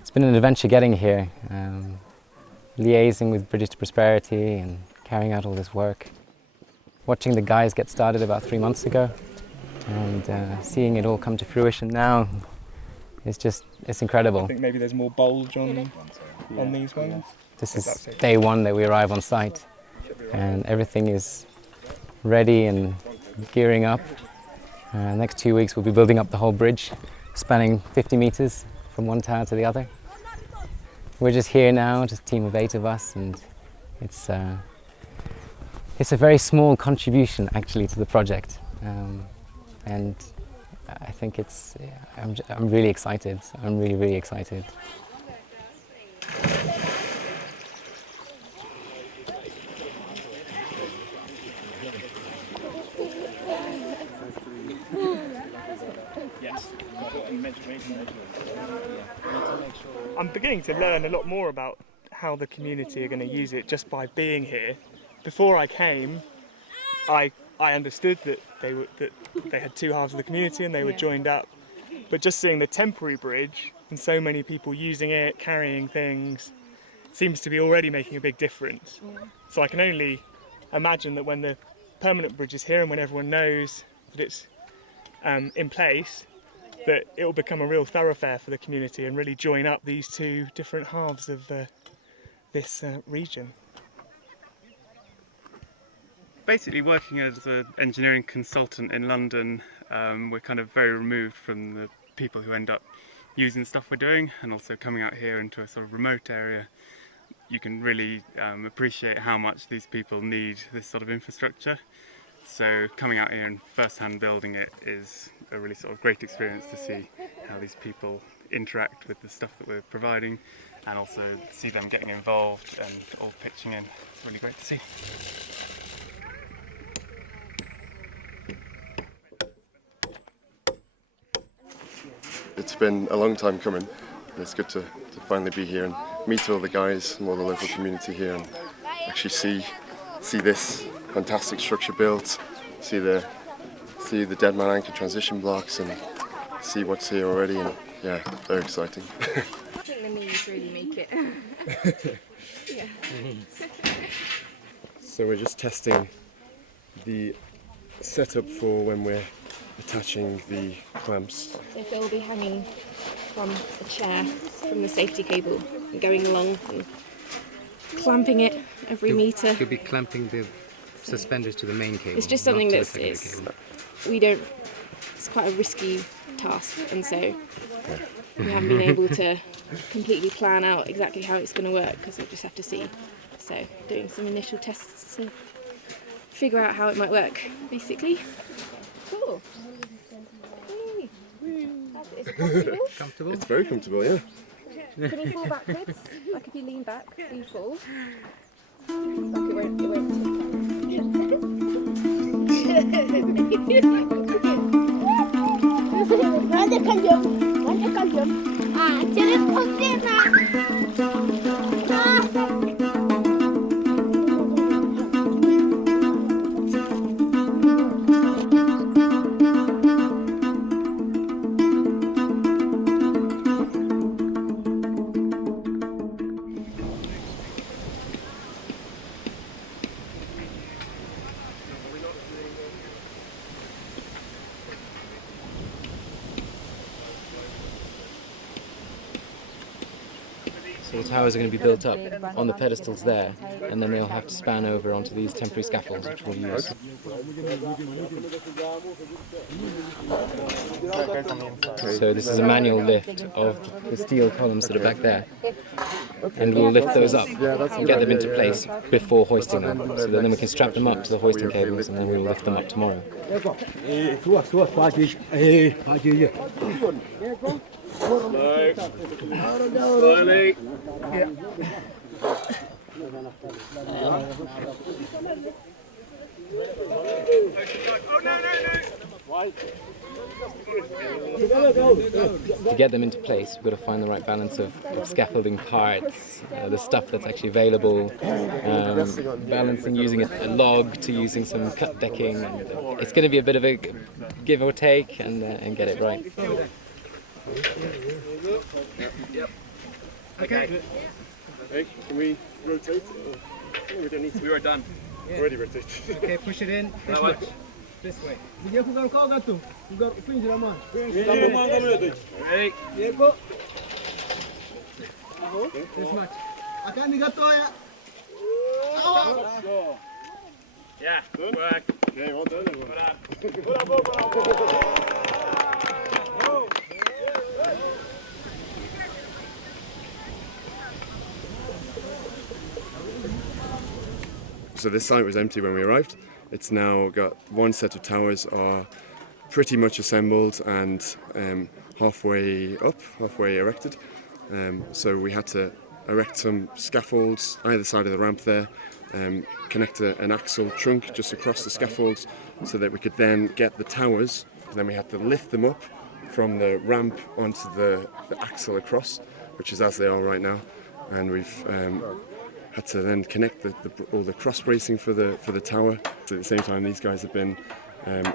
It's been an adventure getting here, liaising with Bridges to Prosperity and carrying out all this work. Watching the guys get started about 3 months ago and seeing it all come to fruition now, it's incredible. I think maybe there's more bulge on these ones. This is day one that we arrive on site and everything is ready and gearing up. Next 2 weeks we'll be building up the whole bridge, spanning 50 meters from one tower to the other. We're just here now, just a team of 8 of us, and it's a very small contribution actually to the project, and I think I'm really excited. I'm really excited. I'm beginning to learn a lot more about how the community are going to use it just by being here. Before I came, I understood that they had 2 halves of the community and they were joined up. But just seeing the temporary bridge and so many people using it, carrying things, seems to be already making a big difference. So I can only imagine that when the permanent bridge is here and when everyone knows that it's in place, that it will become a real thoroughfare for the community and really join up these 2 different halves of this region. Basically, working as an engineering consultant in London, we're kind of very removed from the people who end up using the stuff we're doing, and also coming out here into a sort of remote area, you can really appreciate how much these people need this sort of infrastructure. So coming out here and first-hand building it is a really sort of great experience to see how these people interact with the stuff that we're providing, and also see them getting involved and all pitching in. It's really great to see. It's been a long time coming. It's good to finally be here and meet all the guys and all the local community here and actually see this fantastic structure built, see the dead man anchor transition blocks and see what's here already, and yeah, very exciting. I think the knees really make it. Yeah. So we're just testing the setup for when we're attaching the clamps. So Phil will be hanging from a chair from the safety cable and going along and clamping it every metre. You'll be clamping the suspenders to the main cable. It's just something it's quite a risky task, and so we haven't been able to completely plan out exactly how it's going to work because we'll just have to see. So doing some initial tests to figure out how it might work, basically. Cool. Is it comfortable? Comfortable? It's very comfortable, yeah. Can you fall backwards? Like if you lean back, you fall. Like it won't. Nanti kan jom. Jadi putih nak. So the towers are going to be built up on the pedestals there, and then they'll have to span over onto these temporary scaffolds, which we'll use. So this is a manual lift of the steel columns that are back there, and we'll lift those up and get them into place before hoisting them. So then we can strap them up to the hoisting cables, and then we'll lift them up tomorrow. To get them into place, we've got to find the right balance of scaffolding parts, the stuff that's actually available, balancing using a log to using some cut decking. It's going to be a bit of a give or take and get it right. Okay. Hey, can we rotate? We don't need to. We were done. Already rotated. Okay, push it in. This much. This way. Ready? This much. Yeah, work. Okay, well done everyone. So this site was empty when we arrived. It's now got one set of towers are pretty much assembled and halfway up, halfway erected. So we had to erect some scaffolds either side of the ramp there, connect an axle trunk just across the scaffolds so that we could then get the towers, and then we had to lift them up from the ramp onto the axle across, which is as they are right now, and we've had to then connect all the cross bracing for the tower. At the same time, these guys have been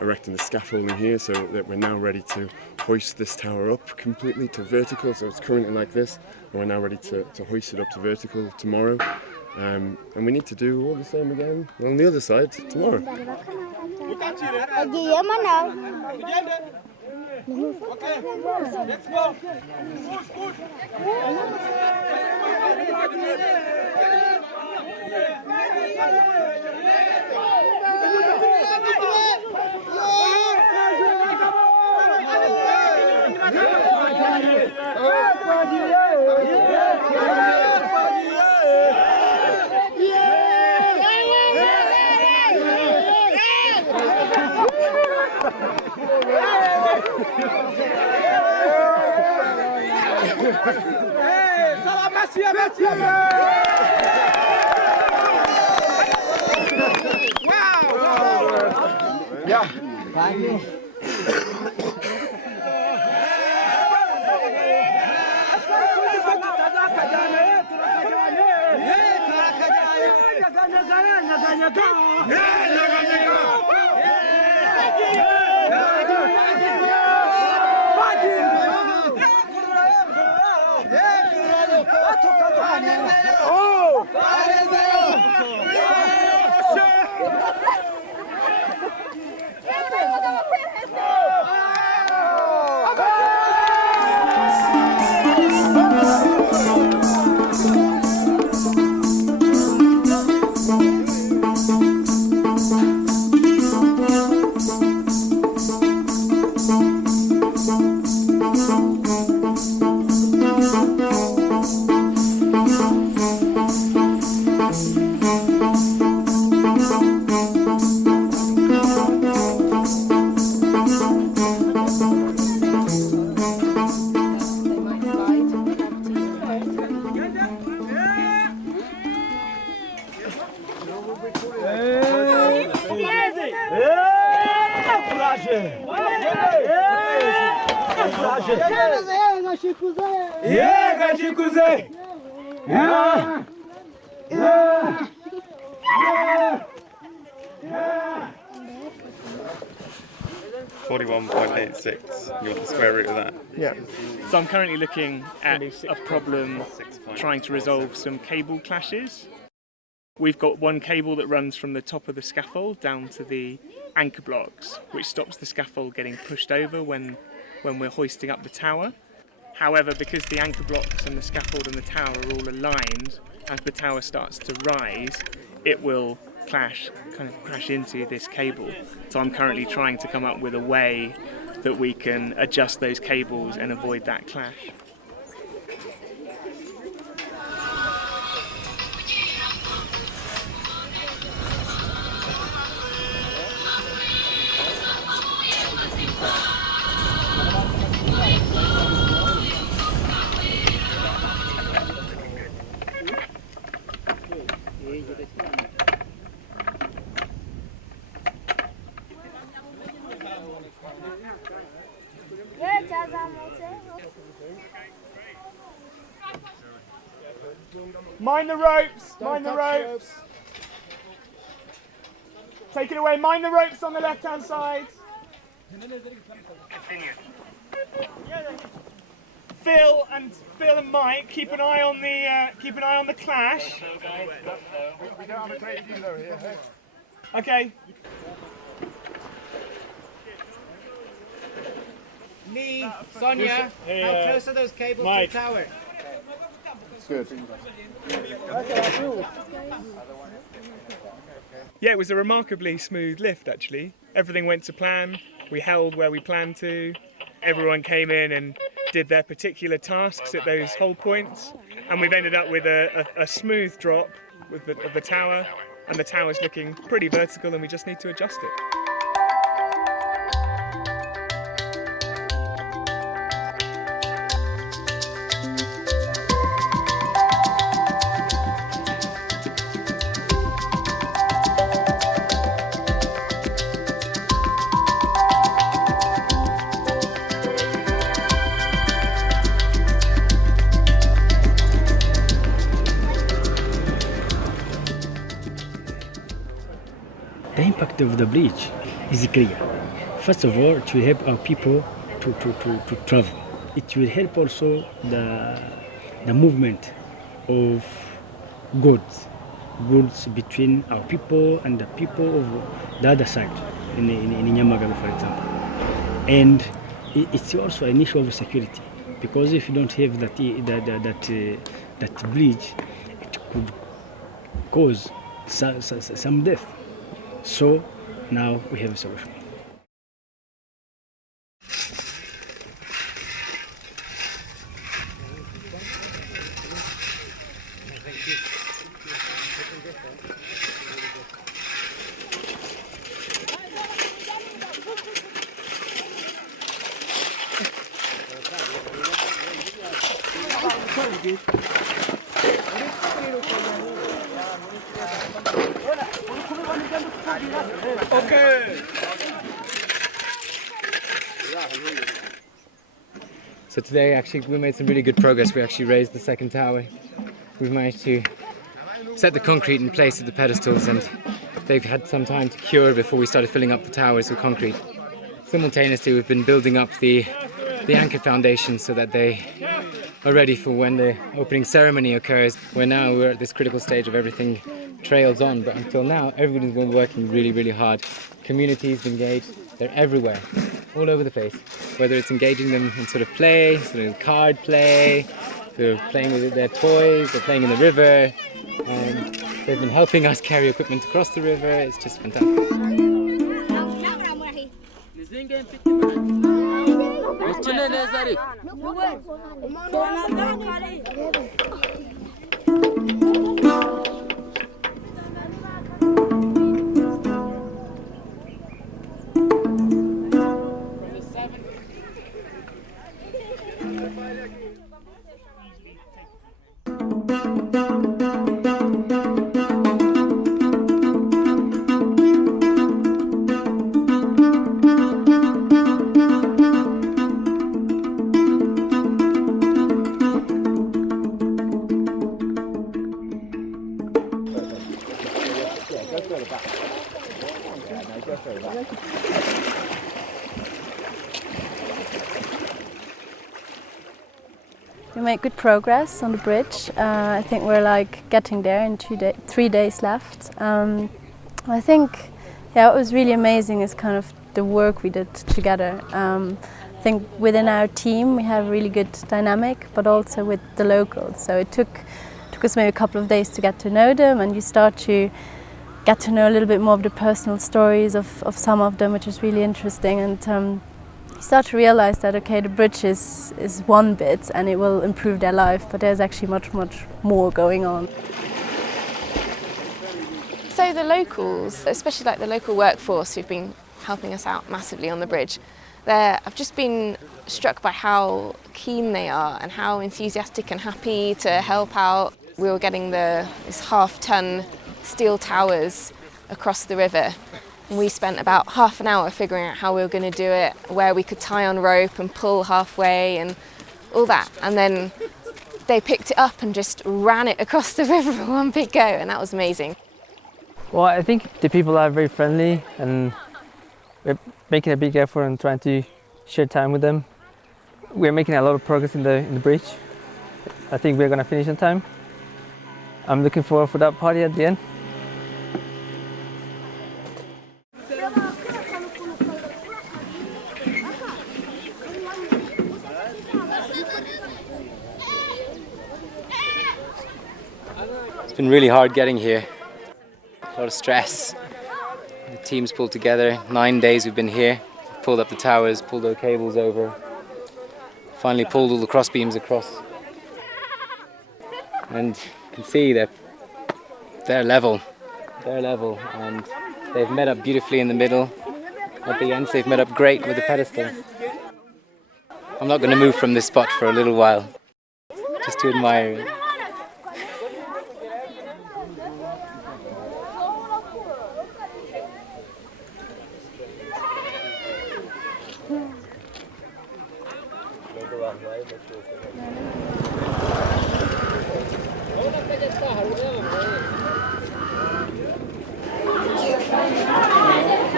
erecting the scaffolding here so that we're now ready to hoist this tower up completely to vertical. So it's currently like this, and we're now ready to hoist it up to vertical tomorrow. And we need to do all the same again on the other side tomorrow. Yeah, Gachikuze! Yeah! 41.86. You want the square root of that? Yeah. So I'm currently looking at a problem trying to resolve some cable clashes. We've got one cable that runs from the top of the scaffold down to the anchor blocks, which stops the scaffold getting pushed over when we're hoisting up the tower. However, because the anchor blocks and the scaffold and the tower are all aligned, as the tower starts to rise, it will crash into this cable. So I'm currently trying to come up with a way that we can adjust those cables and avoid that clash. Mind the ropes! Mind the ropes! Take it away, mind the ropes on the left hand side. Phil and Mike, keep an eye on the clash. We don't have a great view though here. Okay. Lee, Sonia, how close are those cables to the tower? It's good. Yeah, it was a remarkably smooth lift actually. Everything went to plan. We held where we planned to. Everyone came in and did their particular tasks at those hold points, and we've ended up with a smooth drop of the tower, and the tower's looking pretty vertical, and we just need to adjust it. The impact of the bridge is clear. First of all, it will help our people to travel. It will help also the movement of goods between our people and the people of the other side, in Nyamagabe, for example. And it's also an issue of security, because if you don't have that bridge, it could cause some death. So now we have a solution. So today actually we made some really good progress. We actually raised the second tower. We've managed to set the concrete in place at the pedestals, and they've had some time to cure before we started filling up the towers with concrete. Simultaneously we've been building up the anchor foundations so that they are ready for when the opening ceremony occurs. We're at this critical stage of everything trails on, but until now everybody's been working really, really hard. Communities engaged, they're everywhere, all over the place. Whether it's engaging them in sort of play, sort of card play, sort of playing with their toys, they're playing in the river, and they've been helping us carry equipment across the river. It's just fantastic. We make good progress on the bridge. I think we're like getting there in 3 days left. I think, yeah, what was really amazing is kind of the work we did together. think within our team we have really good dynamic, but also with the locals. So it took us maybe a couple of days to get to know them, and you start to get to know a little bit more of the personal stories of some of them, which is really interesting. And you start to realize that, okay, the bridge is one bit and it will improve their life, but there's actually much more going on. So the locals, especially like the local workforce who've been helping us out massively on the bridge, I've just been struck by how keen they are and how enthusiastic and happy to help out. We were getting this half-ton steel towers across the river, and we spent about half an hour figuring out how we were going to do it, where we could tie on rope and pull halfway and all that, and then they picked it up and just ran it across the river in one big go, and that was amazing. Well, I think the people are very friendly, and we're making a big effort and trying to share time with them. We're making a lot of progress in the bridge. I think we're going to finish on time. I'm looking forward for that party at the end. It's been really hard getting here. A lot of stress. The team's pulled together. 9 days we've been here. Pulled up the towers, pulled the cables over. Finally pulled all the cross beams across. And you can see that they're level. They're level, and they've met up beautifully in the middle. At the ends they've met up great with the pedestal. I'm not going to move from this spot for a little while, just to admire it.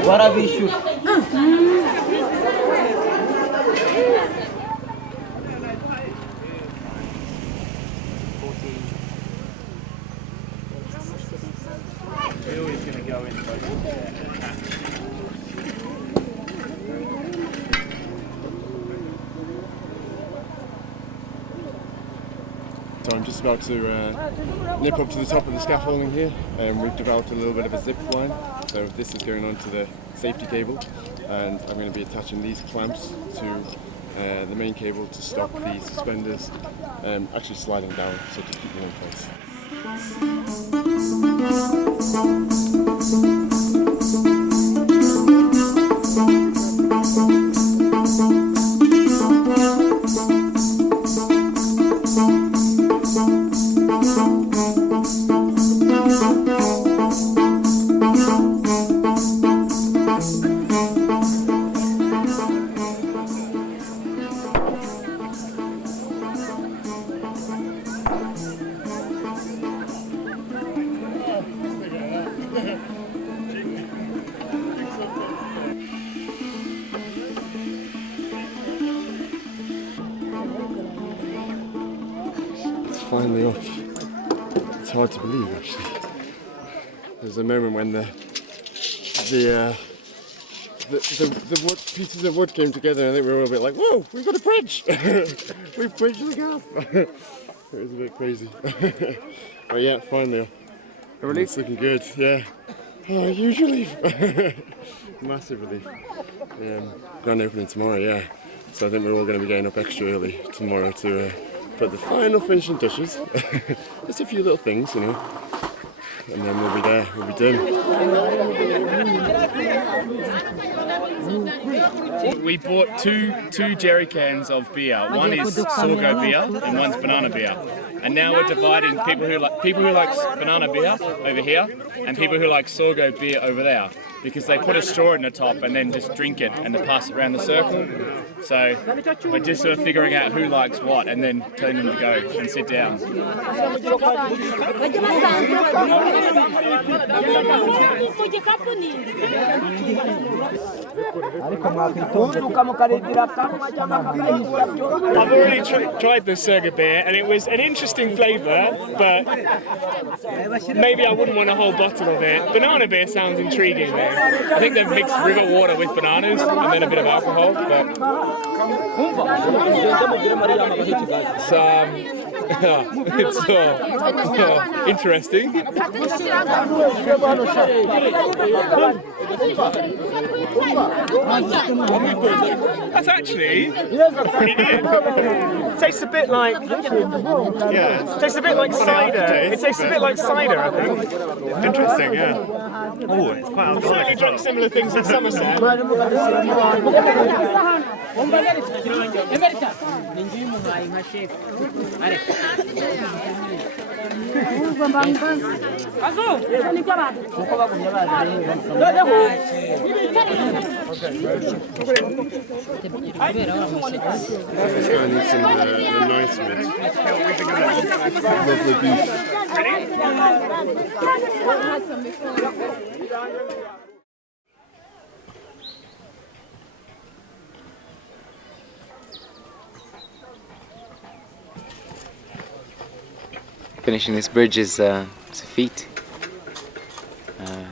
What are we shooting? We're always going to go in. So I'm just about to nip up to the top of the scaffolding here, and we've developed a little bit of a zip line. So this is going onto the safety cable, and I'm going to be attaching these clamps to the main cable to stop the suspenders actually sliding down, so to keep them in place. Finally up. It's hard to believe, actually. There's a moment when the wood, pieces of wood came together, and I think we were all a bit like, "Whoa, we've got a bridge! We've bridged the gap!" It was a bit crazy, but yeah, finally up. A relief. It's looking good, yeah. Oh, huge relief. Massive relief. Grand opening tomorrow, yeah. So I think we're all going to be getting up extra early tomorrow to put the final finishing touches. Just a few little things, you know, and then we'll be there, we'll be done. We bought two jerry cans of beer. One is sorgo beer and one's banana beer. And now we're dividing people who like banana beer over here and people who like sorgo beer over there, because they put a straw in the top and then just drink it and they pass it around the circle. So we're just sort of figuring out who likes what and then telling them to go and sit down. already tried the Surga beer and it was an interesting flavour, but maybe I wouldn't want a whole bottle of it. Banana beer sounds intriguing though. I think they've mixed river water with bananas and then a bit of alcohol, but it's interesting. That's actually pretty good. It tastes a bit like tastes a bit like cider. It tastes a bit like cider, I think. Interesting, yeah. Oh, it's quite alcoholic. We drank similar things in Somerset. Finishing this bridge is a feat.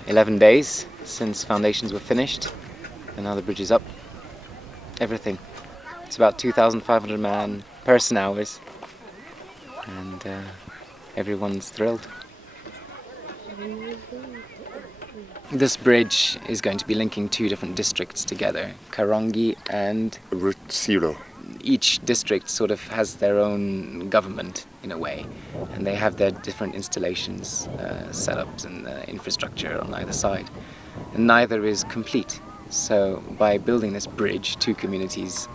11 days since foundations were finished, and now the bridge is up. Everything. It's about 2,500 man person hours, and everyone's thrilled. This bridge is going to be linking two different districts together, Karongi and Rutsiro. Each district sort of has their own government in a way, and they have their different installations, setups and infrastructure on either side, and neither is complete. So by building this bridge, two communities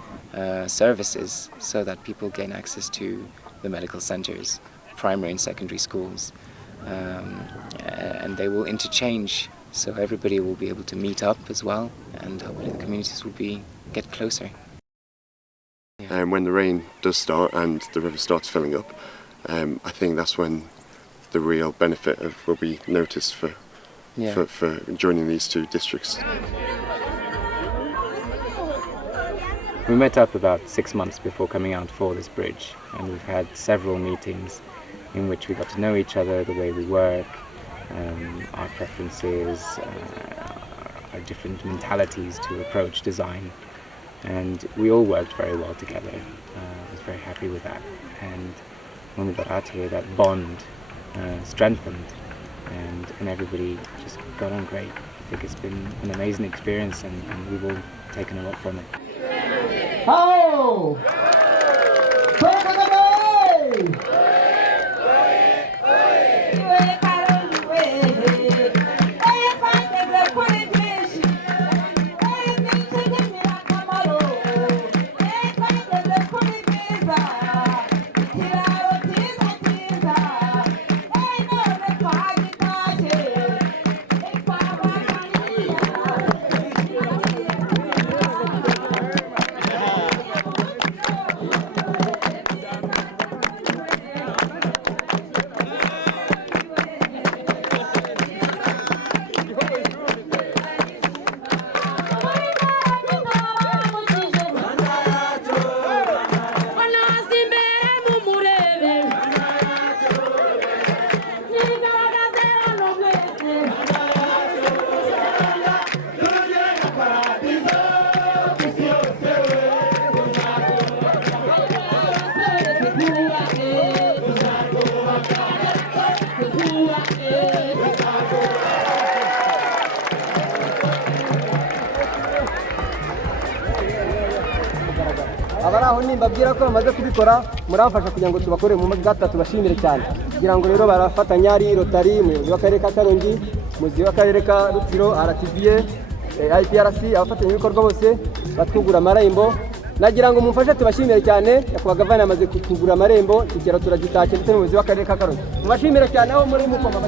services so that people gain access to the medical centers, primary and secondary schools, and they will interchange, so everybody will be able to meet up as well, and hopefully the communities will get closer. And when the rain does start and the river starts filling up, I think that's when the real benefit will be noticed for joining these two districts. We met up about 6 months before coming out for this bridge, and we've had several meetings in which we got to know each other, the way we work, our preferences, our different mentalities to approach design, and we all worked very well together. I was very happy with that, and when we got out here, that bond strengthened, and everybody just got on great. I think it's been an amazing experience, and we've all taken a lot from it. Oh! abaraho nimbabwira ko bamaze kubikora muramfasha kugira ngo tubakore mu gatatu tubashimire cyane kugira ngo rero barafatanya ari Rotary umuyobozi w'akarere ka Karongi umuyobozi w'akarere ka Rutsiro RTVA IPRC abafatanya ibikorwa bose batwugura amarembo nagira ngo mumfashe tubashimire cyane yakwa gavana amaze kutugura amarembo tukera turagitake ndetse n'umuyobozi w'akarere ka Karongi mubashimire cyane aho muri mukoma